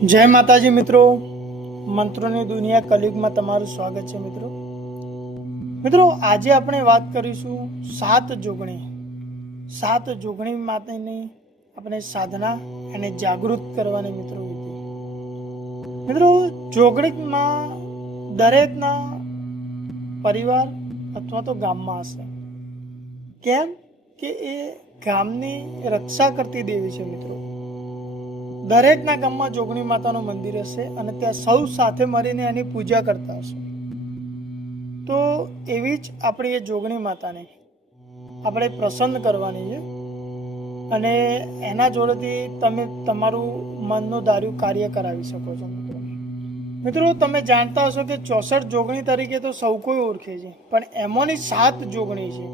જય માતાજી મિત્રો, મંત્રોની દુનિયા કલિયુગમાં તમારું સ્વાગત છે મિત્રો. આજે આપણે વાત કરીશું સાત જોગણી માટેની આપણે સાધના અને જાગૃત કરવાની મિત્રો. જોગણીમાં દરેકના પરિવાર અથવા તો ગામમાં હશે. કેમ કે એ ગામની રક્ષા કરતી દેવી છે મિત્રો. દરેકના ગામમાં જોગણી માતાનું મંદિર હશે અને ત્યાં સૌ સાથે મળીને એની પૂજા કરતા હશે. તો એવી જ આપણી એ જોગણી માતાને આપણે પ્રસન્ન કરવાની છે અને એના જોડેથી તમે તમારું મનનું ધાર્યું કાર્ય કરાવી શકો છો મિત્રો. તમે જાણતા હશો કે 64 જોગણી તરીકે તો સૌ કોઈ ઓળખે છે, પણ એમાંની 7 જોગણી છે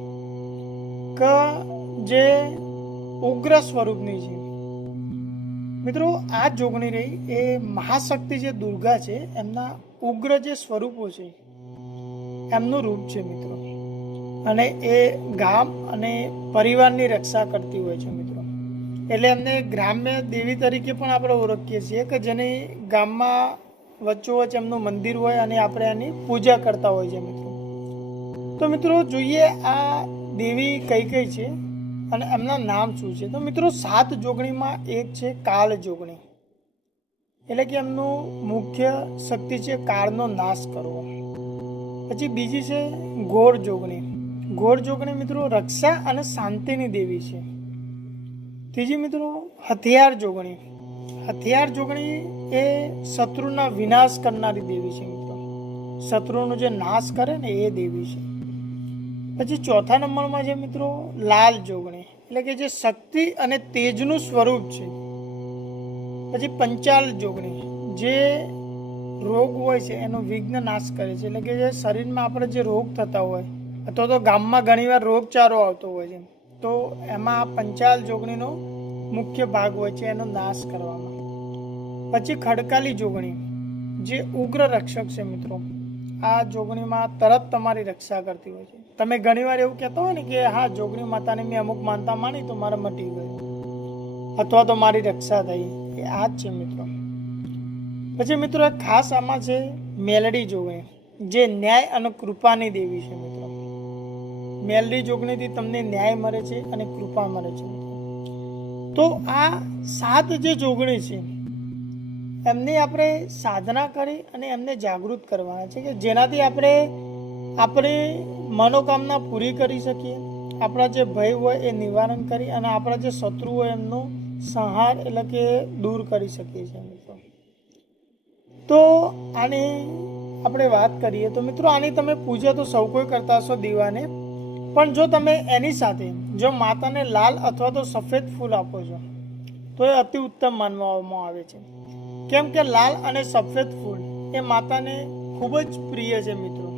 કે જે ઉગ્ર સ્વરૂપની છે મિત્રો. આ જોગણી રહી એ મહાશક્તિ જે દુર્ગા છે એમના ઉગ્ર જે સ્વરૂપો છે એમનું રૂપ છે મિત્રો. અને એ ગામ અને પરિવારની રક્ષા કરતી હોય છે મિત્રો. એટલે એમને ગ્રામ્ય દેવી તરીકે પણ આપણે ઓળખીએ છીએ કે જેની ગામમાં વચ્ચોવચ્ચ એમનું મંદિર હોય અને આપણે એની પૂજા કરતા હોય છે મિત્રો. તો મિત્રો જોઈએ આ દેવી કઈ કઈ છે અને એમના નામ શું છે. તો મિત્રો 7 જોગણીમાં એક છે કાળ જોગણી, એટલે કે એમનું મુખ્ય શક્તિ છે કાળનો નાશ કરવો. પછી બીજી છે ઘોર જોગણી મિત્રો રક્ષા અને શાંતિની દેવી છે. ત્રીજી મિત્રો હથિયાર જોગણી એ શત્રુના વિનાશ કરનારી દેવી છે મિત્રો. શત્રુનો જે નાશ કરે ને એ દેવી છે. પછી ચોથા નંબરમાં છે મિત્રો લાલ જોગણી, એટલે કે જે શક્તિ અને તેજનું સ્વરૂપ છે. પછી પંચાલ જોગણી જે રોગ હોય છે એનો વિઘ્ન નાશ કરે છે, એટલે કે જે શરીરમાં આપણે જે રોગ થતા હોય અથવા તો ગામમાં ઘણીવાર રોગચારો આવતો હોય છે તો એમાં પંચાલ જોગણીનો મુખ્ય ભાગ હોય છે એનો નાશ કરવામાં. પછી ખડકાલી જોગણી જે ઉગ્ર રક્ષક છે મિત્રો. આ જોગણીમાં તરત તમારી રક્ષા કરતી હોય છે. તમે ઘણીવાર એવું કહેતા હોય ને કે હા જોગણી માતાને મેં અમુક માનતા માની તો મારે મટી ગયું અથવા તો મારી રક્ષા થઈ, એ આ જ છે મિત્રો. પછી મિત્રો એક ખાસ આમાં છે મેલડી જોગણી જે ન્યાય અને કૃપાની દેવી છે મિત્રો. મેલડી જોગણીથી તમને ન્યાય મળે છે અને કૃપા મળે છે. તો આ 7 જે જોગણી છે એમની આપણે સાધના કરી અને એમને જાગૃત કરવાના છે કે જેનાથી આપણે મનોકામના પૂરી કરી શકીએ, આપણા જે ભય હોય એ નિવારણ કરી અને આપણા જે શત્રુ હોય એમનો સંહાર એટલે કે દૂર કરી શકીએ છીએ મિત્રો. તો આની આપણે વાત કરીએ તો મિત્રો આની તમે પૂજા તો સૌ કોઈ કરતા હશો દીવાને, પણ જો તમે એની સાથે જો માતાને લાલ અથવા તો સફેદ ફૂલ આપો છો તો એ અતિ ઉત્તમ માનવામાં આવે છે. કેમ કે લાલ અને સફેદ ફૂલ એ માતાને ખૂબ જ પ્રિય છે મિત્રો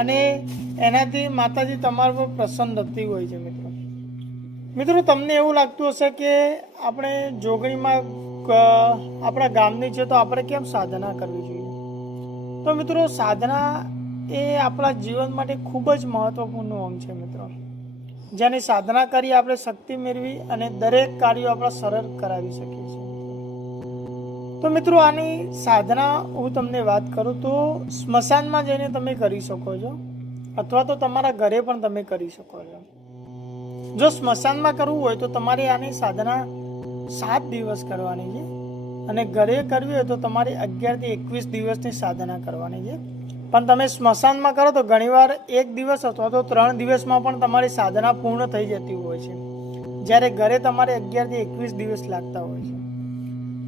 અને એનાથી માતાજી તમારા પર પ્રસન્ન થતી હોય છે મિત્રો. તમને એવું લાગતું હશે કે આપણે જોગણીમાં આપણા ગામની છે તો આપણે કેમ સાધના કરવી જોઈએ. તો મિત્રો સાધના એ આપણા જીવન માટે ખૂબ જ મહત્વપૂર્ણ અંગ છે મિત્રો. જેની સાધના કરી આપણે શક્તિ મેળવી અને દરેક કાર્યો આપણા સરળ કરાવી શકીએ છીએ. તો મિત્રો આની સાધના હું તમને વાત કરું તો સ્મશાનમાં જઈને તમે કરી શકો છો અથવા તો તમારા ઘરે પણ તમે કરી શકો છો. જો સ્મશાનમાં કરવું હોય તો તમારે આની સાધના 7 દિવસ કરવાની છે અને ઘરે કરવી હોય તો તમારે 11 થી 21 દિવસની સાધના કરવાની છે. પણ તમે સ્મશાનમાં કરો તો ઘણીવાર 1 દિવસ અથવા તો 3 દિવસમાં પણ તમારી સાધના પૂર્ણ થઈ જતી હોય છે, જ્યારે ઘરે તમારે 11 થી 21 દિવસ લાગતા હોય છે.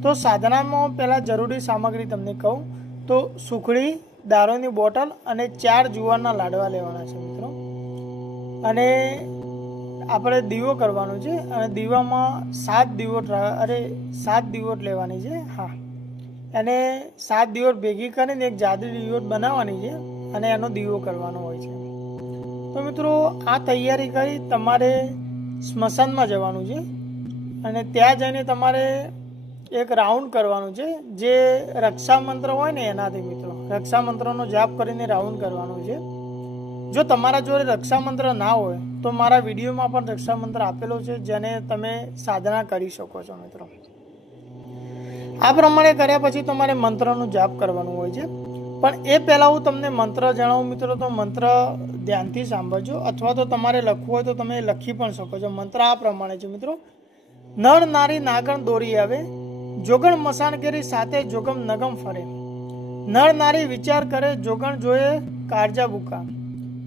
તો સાધનામાં પહેલાં જરૂરી સામગ્રી તમને કહું તો સુખડી, દારૂની બોટલ અને 4 જુવારના લાડવા લેવાના છે મિત્રો. અને આપણે દીવો કરવાનો છે અને દીવામાં 7 દીવોટ લેવાની છે. હા, અને 7 દીવોટ ભેગી કરીને એક જાદુ દીવોટ બનાવવાની છે અને એનો દીવો કરવાનો હોય છે. તો મિત્રો આ તૈયારી કરી તમારે સ્મશાનમાં જવાનું છે અને ત્યાં જઈને તમારે એક રાઉન્ડ કરવાનું છે જે રક્ષા મંત્ર હોય ને એનાથી મિત્રો. રક્ષા મંત્રનો જાપ કરીને રાઉન્ડ કરવાનું છે. જો તમારા જોડે રક્ષા મંત્ર ના હોય તો મારા વિડીયોમાં પણ રક્ષા મંત્ર આપેલો છે જેને તમે સાધના કરી શકો છો મિત્રો. આ પ્રમાણે કર્યા પછી તમારે મંત્રનો જાપ કરવાનું હોય છે, પણ એ પહેલાં હું તમને મંત્ર જણાવું મિત્રો, તો મંત્ર ધ્યાનથી સાંભળજો, અથવા તો તમારે લખવું હોય તો તમે લખી પણ શકો છો. મંત્ર આ પ્રમાણે છે મિત્રો: નર નારી નાગણ દોરી આવે, જોગણ મસાણ કેરી સાથે જોગમ નગમ ફરે. નર નારી વિચાર કરે, જોગણ જોયે કાળજા બુકા.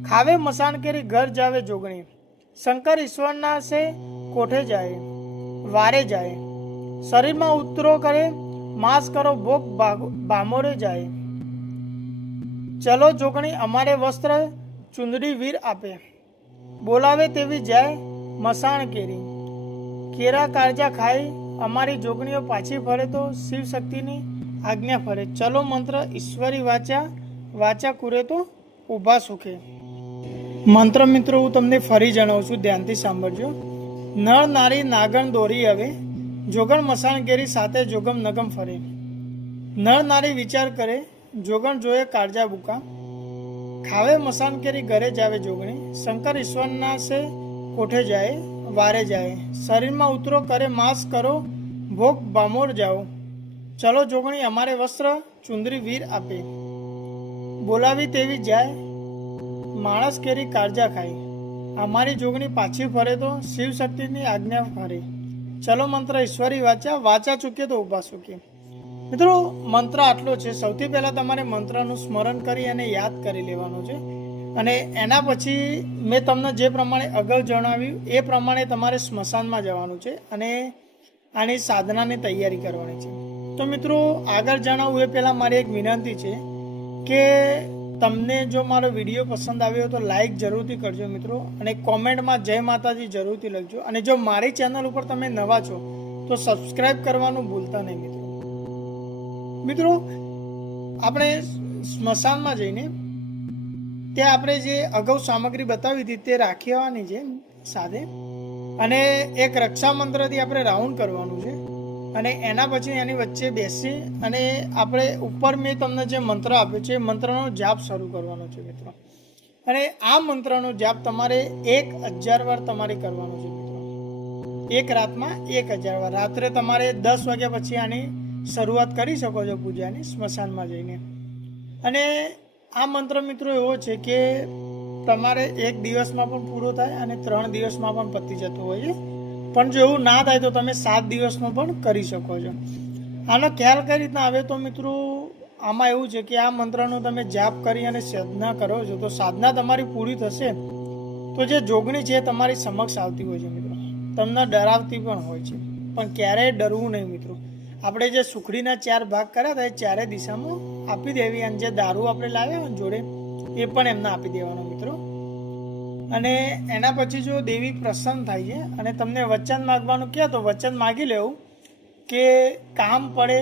ખાવે મસાણ કેરી ઘર જાવે જોગણી. શંકર ઈશ્વરના સે કોઠે જાય, વારે જાય. શરીરમાં ઉતરો કરે, માસ કરો ભોગ ભામોરે જાય. ચલો જોગણી અમારે વસ્ત્ર, ચુંદડી વીર આપે. બોલાવે તેવી જાય મસાણ કેરી. કેરા કાળજા ખાઈ, અમારી જોગણીઓ પાછી ફરે તો શિવ શક્તિની આજ્ઞા ફરે. ચલો મંત્ર ઈશ્વરી વાચા, વાચા કુરે તો ઊભા સુખે. મંત્ર મિત્રો હું તમને ફરી જણાવું છું, ધ્યાનથી સાંભળજો. નર નારી નાગણ દોરી આવે, જોગણ મસાણ કેરી સાથે જોગમ નગમ ફરે. નર નારી વિચાર કરે, જોગણ જોયે કાળજા બુકા. ખાવે મસાણ કેરી ઘરે જાવે જોગણી. શંકર ઈશ્વરના સે કોઠે જાય, વારે જાય. શરીરમાં ઉતરો કરે, માસ કરો ભોગ ભામોર જાઓ. ચલો જોગણી અમારે વસ્ત્ર, ચુંદરી વીર આપે. બોલાવી તેવી જાય માણસ કેરી કાળજા ખાઈ. અમારી જોગણી પાછી ફરે તો શિવ શક્તિની આજ્ઞા ફરે. ચલો મંત્ર ઈશ્વરી વાચા, વાચા ચૂકે તો ઊભા સુખે. મિત્રો મંત્ર આટલો છે. સૌથી પહેલાં તમારે મંત્રનું સ્મરણ કરી અને યાદ કરી લેવાનું છે, અને એના પછી મેં તમને જે પ્રમાણે અગાઉ જણાવ્યું એ પ્રમાણે તમારે સ્મશાનમાં જવાનું છે અને આની સાધનાની તૈયારી કરવાની છે. તો મિત્રો આગળ જણાવું એ પહેલાં મારી એક વિનંતી છે કે તમને જો મારો વિડીયો પસંદ આવ્યો તો લાઈક જરૂરથી કરજો મિત્રો, અને કોમેન્ટમાં જય માતાજી જરૂરથી લખજો. અને જો મારી ચેનલ ઉપર તમે નવા છો તો સબસ્ક્રાઈબ કરવાનું ભૂલતા નહીં મિત્રો. મિત્રો આપણે સ્મશાનમાં જઈને ત્યાં આપણે જે અગાઉ સામગ્રી બતાવી હતી તે રાખી આવવાની છે સાથે, અને એક રક્ષા મંત્રથી આપણે રાઉન્ડ કરવાનું છે, અને એના પછી એની વચ્ચે બેસી અને આપણે ઉપર મેં તમને જે મંત્ર આપ્યો છે એ મંત્રનો જાપ શરૂ કરવાનો છે મિત્રો. અને આ મંત્રનો જાપ તમારે 1000 વાર તમારે કરવાનો છે મિત્રો. એક રાતમાં 1000 વાર. રાત્રે તમારે 10 વાગ્યા પછી આની શરૂઆત કરી શકો છો પૂજાની સ્મશાનમાં જઈને. અને આ મંત્ર મિત્રો એવો છે કે તમારે 1 દિવસમાં પણ પૂરો થાય અને 3 દિવસમાં પણ પતી જતો હોય છે, પણ જો એવું ના થાય તો તમે 7 દિવસમાં પણ કરી શકો છો. આનો ખ્યાલ કઈ રીતના આવે તો મિત્રો આમાં એવું છે કે આ મંત્રનો તમે જાપ કરી અને સાધના કરો છો તો સાધના તમારી પૂરી થશે તો જે જોગણી છે તમારી સમક્ષ આવતી હોય છે મિત્રો, તમને ડરાવતી પણ હોય છે, પણ ક્યારેય ડરવું નહીં મિત્રો. આપણે જે સુખડીના 4 ભાગ કર્યા હતા એ 4 દિશામાં આપી દેવી, અને જે દારૂ આપણે લાવ્યા જોડે એ પણ એમને આપી દેવાનો મિત્રો. અને એના પછી જો દેવી પ્રસન્ન થાય છે અને તમને વચન માગવાનું કહે તો વચન માગી લેવું કે કામ પડે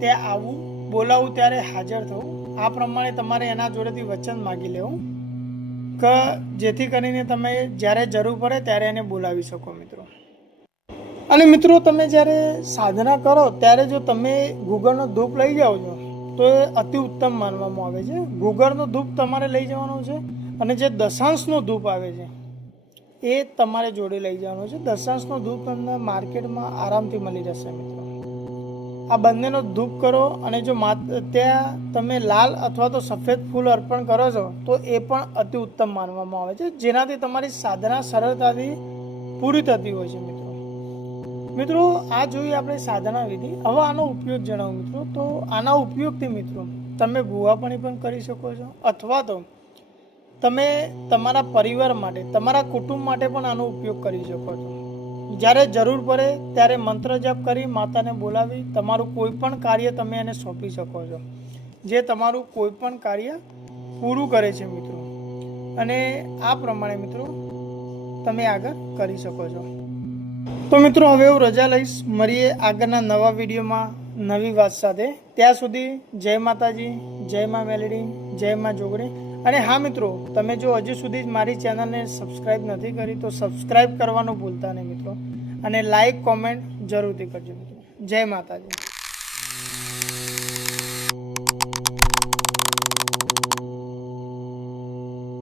ત્યાં આવું, બોલાવું ત્યારે હાજર થવું. આ પ્રમાણે તમારે એના જોડેથી વચન માગી લેવું કે જેથી કરીને તમે જ્યારે જરૂર પડે ત્યારે એને બોલાવી શકો મિત્રો. અને મિત્રો તમે જ્યારે સાધના કરો ત્યારે જો તમે ગુગળનો ધૂપ લઈ જાઓ છો તો એ અતિ ઉત્તમ માનવામાં આવે છે. ગુગળનો ધૂપ તમારે લઈ જવાનો છે, અને જે દશાંશનો ધૂપ આવે છે એ તમારે જોડે લઈ જવાનો છે. દશાંશનો ધૂપ તમને માર્કેટમાં આરામથી મળી જશે મિત્રો. આ બંનેનો ધૂપ કરો, અને જો ત્યાં તમે લાલ અથવા તો સફેદ ફૂલ અર્પણ કરો છો તો એ પણ અતિ ઉત્તમ માનવામાં આવે છે, જેનાથી તમારી સાધના સરળતાથી પૂરી થતી હોય છે મિત્રો. મિત્રો આ જોઈએ આપણે સાધના વિધિ. હવે આનો ઉપયોગ જણાવું મિત્રો. તો આના ઉપયોગથી મિત્રો તમે ભૂવાપણી પણ કરી શકો છો, અથવા તો તમે તમારા પરિવાર માટે, તમારા કુટુંબ માટે પણ આનો ઉપયોગ કરી શકો છો. જ્યારે જરૂર પડે ત્યારે મંત્ર જાપ કરી માતાને બોલાવી તમારું કોઈ પણ કાર્ય તમે એને સોંપી શકો છો, જે તમારું કોઈ પણ કાર્ય પૂરું કરે છે મિત્રો. અને આ પ્રમાણે મિત્રો તમે આગળ કરી શકો છો. તો મિત્રો હવે હું રજા લઈશ. મળીએ આગળના નવા વિડીયોમાં નવી વાત સાથે. ત્યાં સુધી જય માતાજી, જય મા મેલડી, જય મા જોગણી. અને હા મિત્રો, તમે જો હજુ સુધી મારી ચેનલને સબસ્ક્રાઈબ નથી કરી તો સબસ્ક્રાઈબ કરવાનું ભૂલતા નહીં મિત્રો, અને લાઈક કોમેન્ટ જરૂરથી કરજો મિત્રો. જય માતાજી.